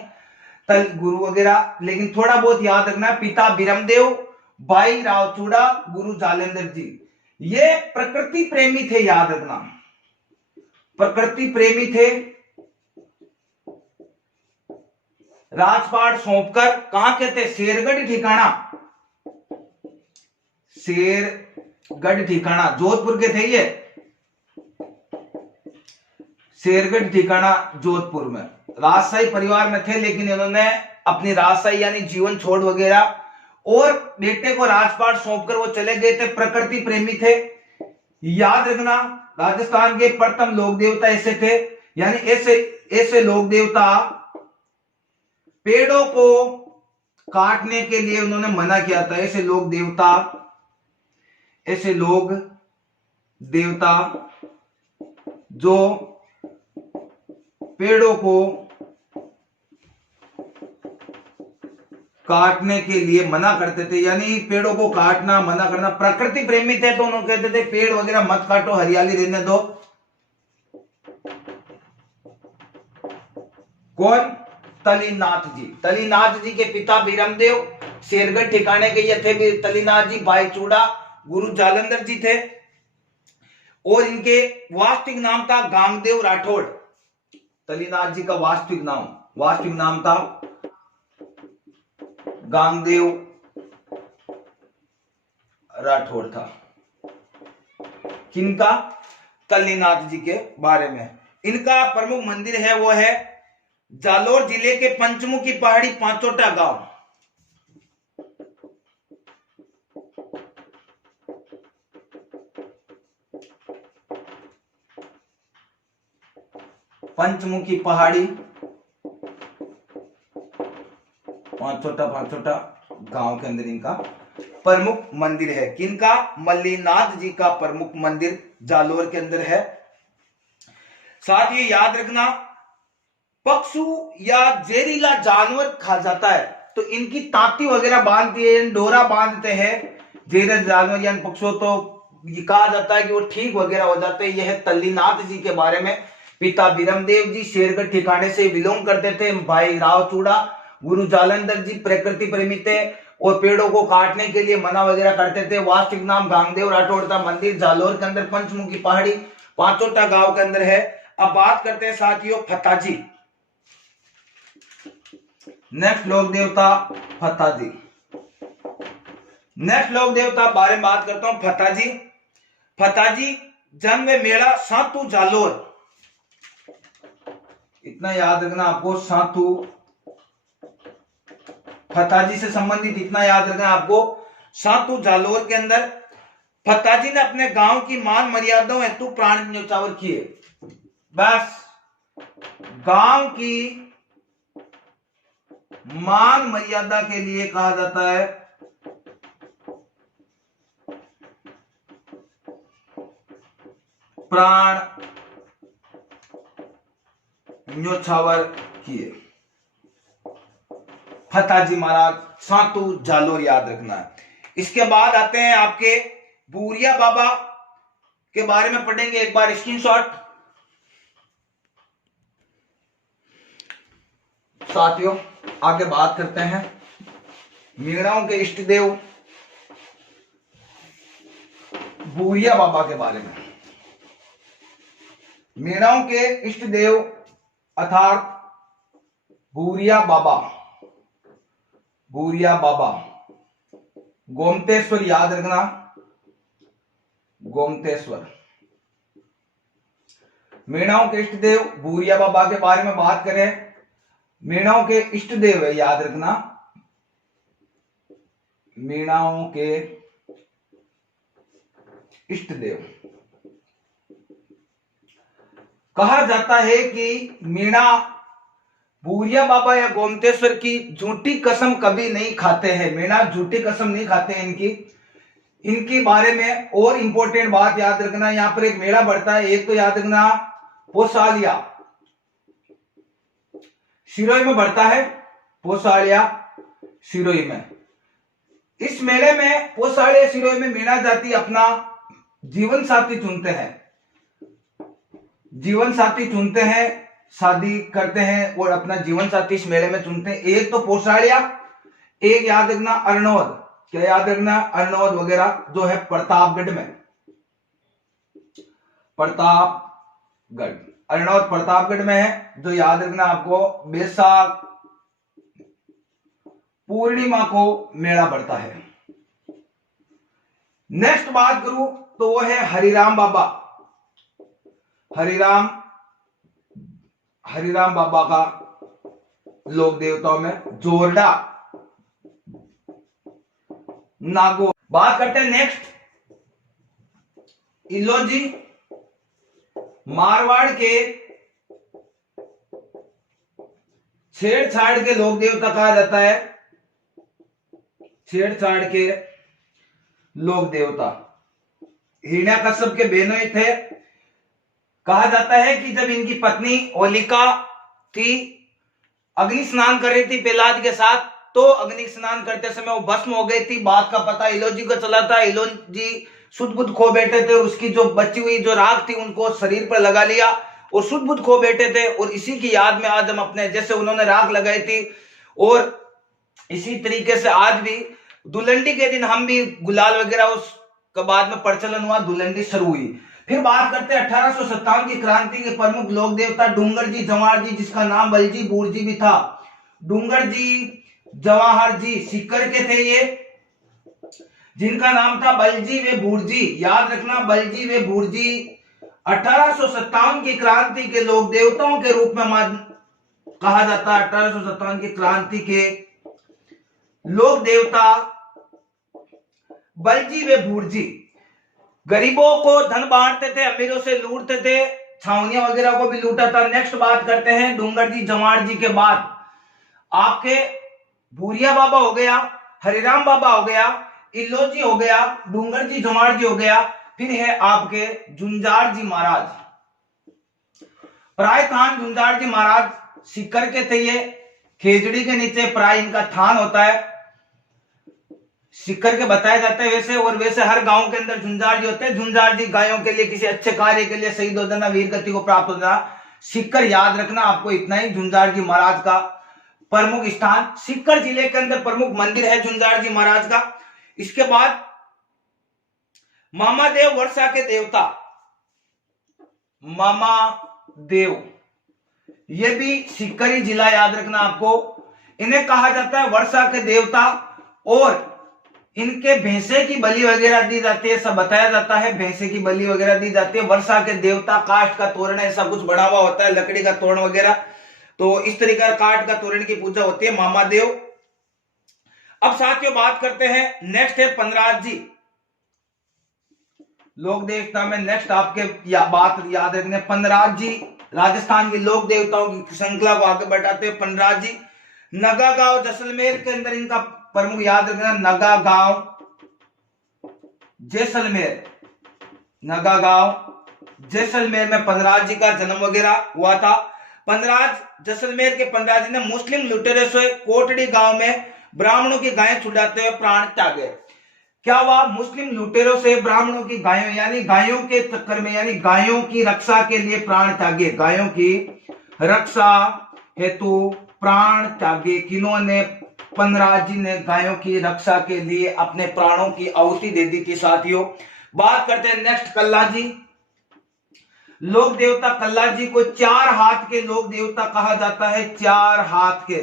तल गुरु वगैरह, लेकिन थोड़ा बहुत याद रखना। पिता वीरमदेव, भाई रावचूड़ा, गुरु जालंधर जी। ये प्रकृति प्रेमी थे, याद रखना, प्रकृति प्रेमी थे। राजपाट सौंपकर कहां के थे? शेरगढ़ ठिकाना, शेरगढ़ ठिकाना जोधपुर के थे ये, शेरगढ़ ठिकाना जोधपुर में। राजशाही परिवार में थे, लेकिन इन्होंने अपनी राजशाही यानी जीवन छोड़ वगैरह और बेटे को राजपाट सौंपकर वो चले गए थे। प्रकृति प्रेमी थे, याद रखना। राजस्थान के प्रथम लोक देवता ऐसे थे, यानी ऐसे लोक देवता, पेड़ों को काटने के लिए उन्होंने मना किया था। ऐसे लोक देवता जो पेड़ों को काटने के लिए मना करते थे, यानी पेड़ों को काटना मना करना। प्रकृति प्रेमी थे तो उन्होंने कहते थे पेड़ वगैरह मत काटो, हरियाली रहने दो। कौन? तलीनाथ जी। तलीनाथ जी के पिता वीरमदेव शेरगढ़ ठिकाने के ये थे तलीनाथ जी। भाई चूड़ा, गुरु जालंधर जी थे, और इनके वास्तविक नाम था गांगदेव राठौड़। तलीनाथ जी का वास्तविक नाम था गांगदेव राठौड़ था। किनका? तल्लीनाथ जी के बारे में। इनका प्रमुख मंदिर है वो है जालोर जिले के पंचमुखी पहाड़ी पांचोटा गांव। पंचमुखी पहाड़ी पांचोटा गांव के अंदर इनका प्रमुख मंदिर है। किनका? मल्लीनाथ जी का प्रमुख मंदिर जालोर के अंदर है। साथ ही याद रखना, पक्षु या जहरीला जानवर खा जाता है तो इनकी तांती वगैरह बांधती है, डोरा बांधते हैं। जहरीला जानवर या पक्षुओं तो ये कहा जाता है कि वो ठीक वगैरह हो जाते हैं। यह है तल्लीनाथ जी के बारे में। पिता वीरमदेव जी शेरगढ़ ठिकाने से बिलोंग करते थे। भाई रावचूड़ा, गुरु जालंधर जी प्रकृति प्रेमी थे और पेड़ों को काटने के लिए मना वगैरह करते थे। वास्तविक नाम गांगदेव राठौड़ था। मंदिर जालोर के अंदर पंचमुखी पहाड़ी पांचोटा गांव के अंदर है। अब बात करते हैं साथियों फताजी। नेक्स्ट लोक देवता फताजी। नेक्स्ट लोक देवता बारे में बात करता हूं फताजी। फताजी जन्म मेला सातू जालोर, इतना याद रखना आपको। सातू फताजी से संबंधित इतना याद रखना आपको। सातू जालोर के अंदर फताजी ने अपने गांव की मान मर्यादाओं हेतु प्राण न्योछावर किए। बस गांव की मान मर्यादा के लिए कहा जाता है प्राण न्योछावर किए। फताजी महाराज सातू जालोर, याद रखना है। इसके बाद आते हैं आपके बूरिया बाबा के बारे में पढ़ेंगे एक बार स्क्रीनशॉट। साथियों आगे बात करते हैं मीणाओं के इष्ट देव बूरिया बाबा के बारे में। मीणाओं के इष्ट देव अर्थात बूरिया बाबा गोमतेश्वर, याद रखना गोमतेश्वर। मीणाओं के इष्ट देव बूरिया बाबा के बारे में बात करें। मीणाओं के इष्ट देव है, याद रखना मीणाओं के इष्ट देव। कहा जाता है कि मीणा भूरिया बाबा या गोमतेश्वर की झूठी कसम कभी नहीं खाते हैं। मीणा झूठी कसम नहीं खाते हैं। इनके बारे में और इंपॉर्टेंट बात याद रखना, यहां पर एक मेला बढ़ता है, एक तो याद रखना पोसालिया सिरोही में बढ़ता है, पोसालिया सिरोही में। इस मेले में पोसालिया सिरोही में मीणा जाति अपना जीवन साथी चुनते हैं, जीवन साथी चुनते हैं, शादी करते हैं और अपना जीवन साथी इस मेले में चुनते हैं। एक तो पोसालिया, एक याद रखना अरनोद। क्या याद रखना? अरनोद वगैरह जो है प्रतापगढ़ में, प्रतापगढ़, अरनोद प्रतापगढ़ में है। जो याद रखना आपको बैसाख पूर्णिमा को मेला बढ़ता है। नेक्स्ट बात करूं तो वो है हरिराम बाबा। हरिराम बाबा का लोक देवताओं में जोरडा नागौर। बात करते हैं नेक्स्ट इलोजी, मारवाड़ के छेड़छाड़ के लोक देवता कहा जाता है, छेड़छाड़ के लोक देवता। हिरण्याकश्यप के बहनोई थे। कहा जाता है कि जब इनकी पत्नी होलिका थी, अग्नि स्नान कर रही थी प्रहलाद के साथ, तो अग्नि स्नान करते समय वो भस्म हो गई थी। बात का पता इलोजी को चला था। इलोजी शुद्ध बुद्ध खो बैठे थे और उसकी जो बची हुई जो राख थी उनको शरीर पर लगा लिया और शुद्ध बुद्ध खो बैठे थे। और इसी की याद में आज हम अपने जैसे उन्होंने राख लगाई थी, और इसी तरीके से आज भी दुलंडी के दिन हम भी गुलाल वगैरह उसके बाद में प्रचलन हुआ, दुलंडी शुरू हुई। फिर बात करते हैं 1857 की क्रांति के प्रमुख लोक देवता डूंगर जी जवाहर जी, जिसका नाम बलजी बूरजी भी था। डूंगर जी जवाहर जी सीकर के थे ये, जिनका नाम था बलजी वे बूरजी। याद रखना बलजी वे बूरजी 1857 की क्रांति के लोक देवताओं के रूप में कहा जाता है। 1857 की क्रांति के लोक देवता बलजी वे बूरजी गरीबों को धन बांटते थे, अमीरों से लूटते थे, छावनियां वगैरह को भी लूटा था। नेक्स्ट बात करते हैं डूंगर जी जवाहर जी के बाद आपके भूरिया बाबा हो गया, हरिराम बाबा हो गया, इल्लोजी हो गया, डूंगर जी जवाहर जी हो गया, फिर है आपके झुंझार जी महाराज। प्राय थान झुंझार जी महाराज सीकर के थे। ये खेजड़ी के नीचे प्राय इनका थान होता है, सीकर के बताया जाता है वैसे। और वैसे हर गांव के अंदर झुंझार जी होते हैं। झुंझार जी गायों के लिए, किसी अच्छे कार्य के लिए शहीद हो जाना, वीर गति को प्राप्त हो जाना। सीकर याद रखना आपको इतना ही, झुंझार जी महाराज का प्रमुख स्थान। सीकर जिले के अंदर प्रमुख मंदिर है झुंझार जी महाराज का। इसके बाद मामा देव वर्षा के देवता, मामा देव, ये भी सीकर जिला याद रखना आपको। इन्हें कहा जाता है वर्षा के देवता, और इनके भैंसे की बलि वगैरह दी जाती है, सब बताया जाता है। भैंसे की बलि वगैरह दी जाती है। वर्षा के देवता, काष्ठ का तोरण ऐसा कुछ बना हुआ होता है, लकड़ी का तोरण वगैरह, तो इस तरीके का काठ का तोरण की पूजा होती है, मामा देव। अब साथियों बात करते हैं, नेक्स्ट है पनराज जी लोक देवता में। नेक्स्ट आपके बात याद रखने, पनराज जी राजस्थान के लोक देवताओं की श्रृंखला को आगे बढ़ाते हैं। पनराज जी नगा गांव जैसलमेर के अंदर इनका प्रमुख याद रखना, नगा गांव जैसलमेर, नगा गांव जैसलमेर में पनराज जी का जन्म वगैरह हुआ था। पनराज जैसलमेर के पनराज जी ने मुस्लिम लुटेरे से कोटड़ी गांव में ब्राह्मणों की गायें छुड़ाते हुए प्राण त्यागे। क्या हुआ? मुस्लिम लुटेरों से ब्राह्मणों की गायों, यानी गायों के चक्कर में, यानी गायों की रक्षा के लिए प्राण त्यागे, गायों की रक्षा हेतु प्राण त्यागे। किन्होंने? पनराज जी ने गायों की रक्षा के लिए अपने प्राणों की आहुति दे दी थी साथियों। बात करते हैं नेक्स्ट कल्ला जी लोक देवता। कल्ला जी को 4 हाथ के लोक देवता कहा जाता है। 4 हाथ के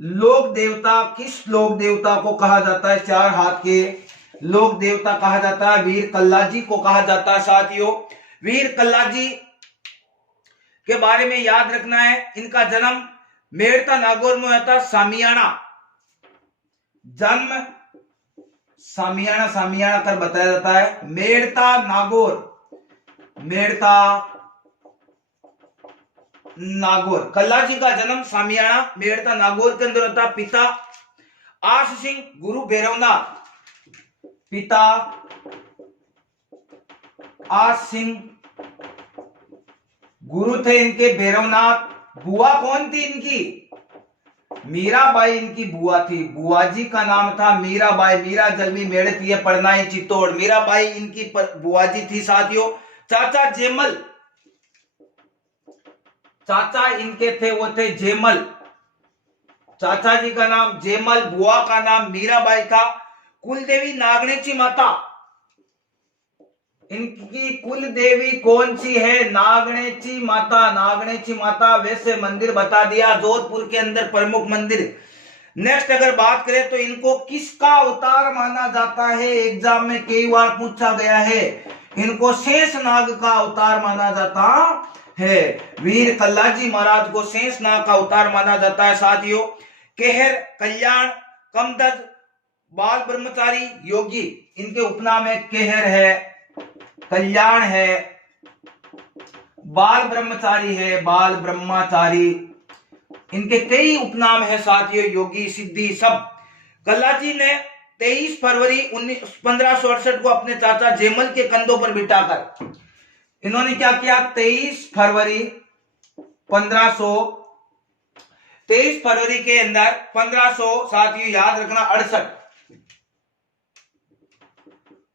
लोक देवता, किस लोक देवता को कहा जाता है? 4 हाथ के लोक देवता कहा जाता है, वीर कल्ला जी को कहा जाता है साथियों। वीर कल्ला जी के बारे में याद रखना है, इनका जन्म मेड़ता नागौर में हुआ था, सामियाना। जन्म सामियाना सामियाना कर बताया जाता है। मेड़ता नागौर, मेड़ता नागौर, कल्ला जी का जन्म सामियाना मेड़ता नागौर के अंदर होता। पिता आस सिंह गुरु भैरवनाथ, पिता आस सिंह गुरु थे इनके भैरवनाथ। बुआ कौन थी इनकी? मीराबाई इनकी बुआ थी। बुआ जी का नाम था मीराबाई। मीरा जलमी मेड़ती है पड़नाई चित्तौड़, मीराबाई इनकी बुआ जी थी साथियों। चाचा जेमल, चाचा इनके थे वो थे जेमल, चाचा जी का नाम जेमल, बुआ का नाम मीराबाई था। कुलदेवी नागणेची माता, इनकी कुल देवी कौन सी है? नागणेची माता, नागणेची माता। वैसे मंदिर बता दिया, जोधपुर के अंदर प्रमुख मंदिर। नेक्स्ट अगर बात करें तो इनको किसका अवतार माना जाता है? एग्जाम में कई बार पूछा गया है। इनको शेषनाग का अवतार माना जाता है। वीर कल्लाजी महाराज को शेषनाग का अवतार माना जाता है साथियों। केहर, कल्याण, कमदद, बाल ब्रह्मचारी, योगी, इनके उपनाम है। केहर है, कल्याण है, बाल ब्रह्मचारी है, बाल ब्रह्मचारी, इनके कई उपनाम है साथियों। योगी, सिद्धि, सब। कल्लाजी ने 23 फरवरी 1568 को अपने चाचा जेमल के कंधों पर बिठाकर इन्होंने क्या किया? 23 फरवरी के अंदर 1500 साथियों याद रखना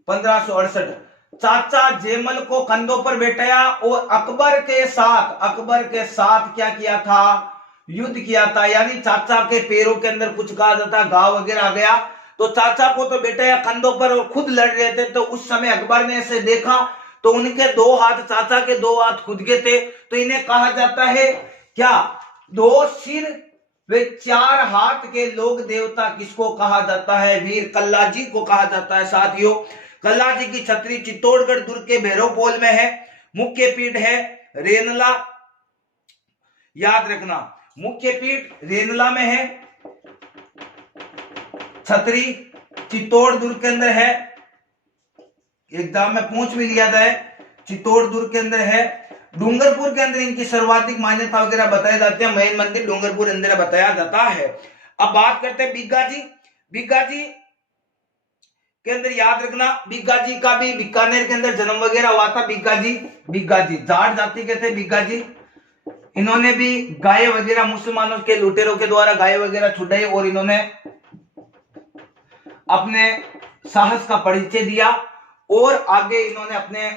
1568 चाचा जेमल को कंधों पर बैठाया और अकबर के साथ क्या किया था? युद्ध किया था। यानी चाचा के पैरों के अंदर कुछ कहा जाता, घाव वगैरह आ गया, तो चाचा को तो बैठाया कंधों पर और खुद लड़ रहे थे। तो उस समय अकबर ने ऐसे देखा तो उनके 2 हाथ, चाचा के 2 हाथ खुद के थे, तो इन्हें कहा जाता है क्या? 2 सिर वे 4 हाथ के लोक देवता किसको कहा जाता है? वीर कल्लाजी को कहा जाता है साथियों। कल्लाजी की छतरी चित्तौड़गढ़ दुर्ग के भैरवपोल में है। मुख्य पीठ है रेनला, याद रखना, मुख्य पीठ रेनला में है। छतरी चित्तौड़ दुर्ग के अंदर है। एग्जाम में पूछ भी लिया जाए, चित्तौड़ दुर्ग के अंदर है। डूंगरपुर के अंदर इनकी सर्वाधिक मान्यता वगैरह बताए जाते हैं। मेन मंदिर डूंगरपुर अंदर बताया जाता है। अब बात करते हैं बिग्गाजी। बिग्गाजी के अंदर याद रखना, बिग्गाजी का भी बीकानेर के अंदर जन्म वगैरह हुआ था। बिग्गाजी जाट जाति के थे बिग्गाजी। इन्होंने भी गाय वगैरह मुसलमानों के लुटेरों के द्वारा गाय वगैरह छुड़ाई और इन्होंने अपने साहस का परिचय दिया और आगे इन्होंने अपने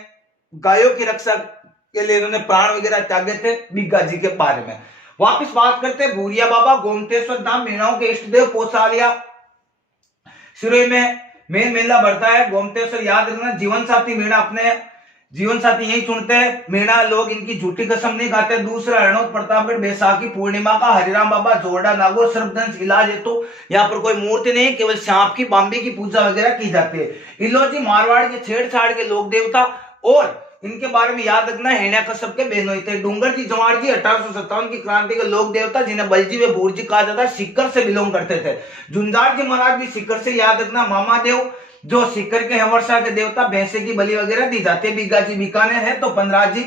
गायों की रक्षा के लिए इन्होंने प्राण वगैरह त्यागे थे। बिग्गाजी के बारे में वापस बात करते हैं। भूरिया बाबा, गोमतेश्वर धाम, मीणाओं के इष्ट देव, पोसालिया सिरोही में मेन मेला बढ़ता है। गोमतेश्वर याद रखना, जीवन साथी मीणा अपने जीवन साथी यही चुनते हैं। मीणा लोग इनकी झूठी कसम नहीं खाते। दूसरा हरणोद प्रतापगढ़ बैसाखी पूर्णिमा का हरिराम बाबा जोरडा नागौर सर्वधर्म इलाज है। तो यहाँ पर कोई मूर्ति नहीं, केवल सांप की, बाम्बी की पूजा वगैरह की जाती है। इलोजी मारवाड़ के छेड़छाड़ के लोक देवता और इनके बारे में याद रखना, हिरण्य कश्यप के बहनोई थे। डूंगर जी जवार जी 1857 की क्रांति के लोक देवता जिन्हें बलजी व भूरजी कहा जाता है, सीकर से बिलोंग करते थे। झुंझार जी महाराज भी सीकर से, याद रखना। मामा देव जो सीकर के हैं, वर्षा के देवता, भैंसे की बलि वगैरह दी जाती है। बिग्गाजी बीकानेर है तो 15 जी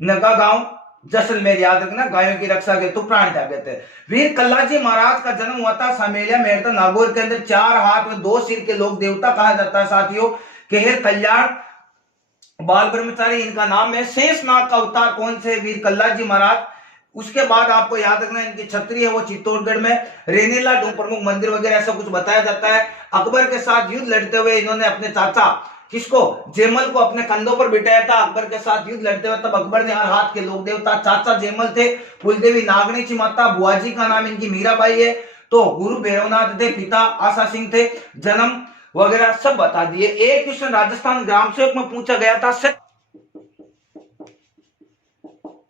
नगा गांव जैसलमेर, याद रखना, गायों की रक्षा के तो प्राण त्यागे थे। वीर कल्लाजी महाराज का जन्म हुआ था सामेलिया मेड़ता नागौर के अंदर। 4 हाथ में 2 सिर के लोक देवता कहा जाता है साथियों। केहर, कल्याण, बाल ब्रह्मचारी, इनका नाम है। शेषनाग का अवतार कौन से? वीर कल्लाजी महाराज। उसके बाद आपको याद रखना, इनकी छतरी है वो चित्तौड़गढ़ में। रेनेला प्रमुख मंदिर वगैरह ऐसा कुछ बताया जाता है। अकबर के साथ युद्ध लड़ते हुए इन्होंने अपने चाचा किसको? जेमल को अपने कंधों पर बिठाया था अकबर के साथ युद्ध लड़ते हुए। तब अकबर ने हर हाथ के लोक देवता, चाचा जेमल थे, कुलदेवी नागणेची माता, बुआजी का नाम इनकी मीराबाई है, तो गुरु भैरवनाथ थे, पिता आशा सिंह थे, जन्म वगैरह सब बता दिए। एक क्वेश्चन राजस्थान ग्राम सेवक में पूछा गया था,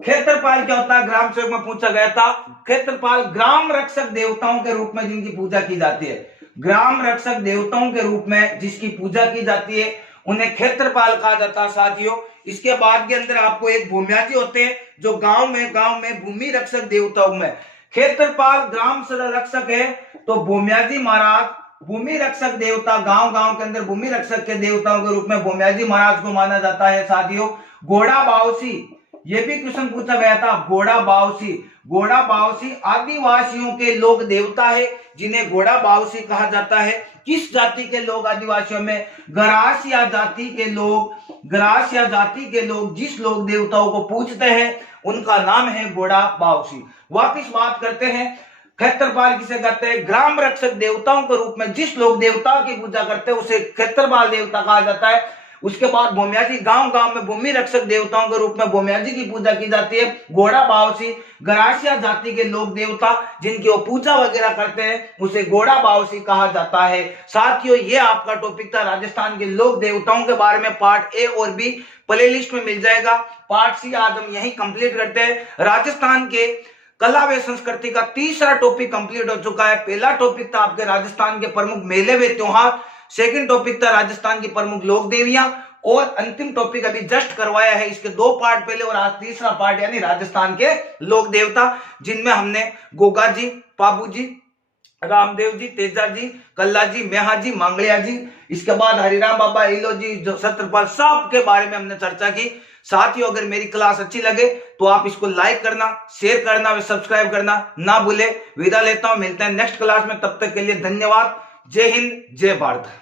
क्षेत्रपाल क्या होता है? ग्राम सेवक में पूछा गया था। क्षेत्रपाल ग्राम रक्षक देवताओं के रूप में जिनकी पूजा की जाती है, ग्राम रक्षक देवताओं के रूप में जिसकी पूजा की जाती है उन्हें क्षेत्रपाल कहा जाता है साथियों। इसके बाद के अंदर आपको एक भूम्याजी होते हैं जो गांव में भूमि रक्षक देवताओं में। क्षेत्रपाल ग्राम रक्षक है तो भूम्याजी महाराज भूमि रक्षक देवता, गांव गांव के अंदर भूमि रक्षक के देवताओं के रूप में भोम्याजी महाराज को माना जाता है। साथियों, घोड़ा बावसी, ये भी क्वेश्चन पूछा गया था। घोड़ा बावसी आदिवासियों के लोक देवता है, जिन्हें घोड़ा बावसी कहा जाता है। किस जाति के लोग आदिवासियों में? गरासिया जाति के लोग जिस लोक देवताओं को पूजते हैं उनका नाम है घोड़ा बावसी। वापिस बात करते हैं, खेत्रपाल किसे कहते हैं? ग्राम रक्षक देवताओं के रूप में जिस लोग देवताओं की पूजा करते हैं उसे खेत्रपाल देवता कहा जाता है। उसके बाद भोम्याजी, गांव गांव में भूमि रक्षक देवताओं के रूप में भोम्याजी की पूजा की जाती है। घोड़ा बावसी गरासिया जाति के लोक देवता जिनकी वो पूजा वगैरह करते हैं उसे घोड़ा बावसी कहा जाता है। साथियों, ये आपका टॉपिक था राजस्थान के लोक देवताओं के बारे में। पार्ट ए और बी प्ले लिस्ट में मिल जाएगा। पार्ट सी आज हम यही कंप्लीट करते हैं। राजस्थान के कला व संस्कृति का तीसरा टॉपिक कंप्लीट हो चुका है। पहला टॉपिक था आपके राजस्थान के प्रमुख मेले व त्योहार, सेकंड टॉपिक था राजस्थान की प्रमुख लोक देवियां, और अंतिम टॉपिक अभी जस्ट करवाया है। इसके 2 पार्ट पहले और आज तीसरा पार्ट, यानी राजस्थान के लोक देवता, जिनमें हमने गोगा जी, पाबू जी, रामदेव जी, तेजा जी, कल्ला जी, मेहा जी, मांगलिया जी, इसके बाद हरिराम बाबा, इलो जी, जो सत्रपाल, सब के बारे में हमने चर्चा की। साथियों, अगर मेरी क्लास अच्छी लगे तो आप इसको लाइक करना, शेयर करना व सब्सक्राइब करना ना भूले। विदा लेता हूं, मिलते हैं नेक्स्ट क्लास में। तब तक के लिए धन्यवाद। जय हिंद, जय भारत।